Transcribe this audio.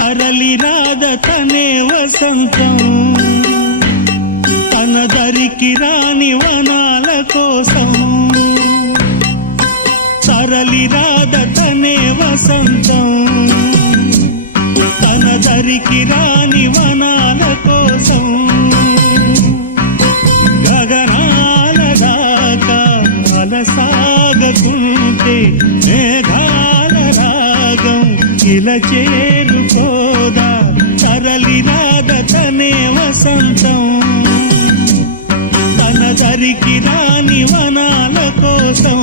తరలి రాద తనే వసంతం తన దరికి రాని వనాల కోసం తరలి రాద తనే వసంతం తన దరికి రాని వనాల కోసం గగనాల దాకా అలసాగకుంటే మేఘాల రాగం ఇలా చేరుకోదా తరలి రాద తనే వసంతం తన దరికి రాని వనాల కోసం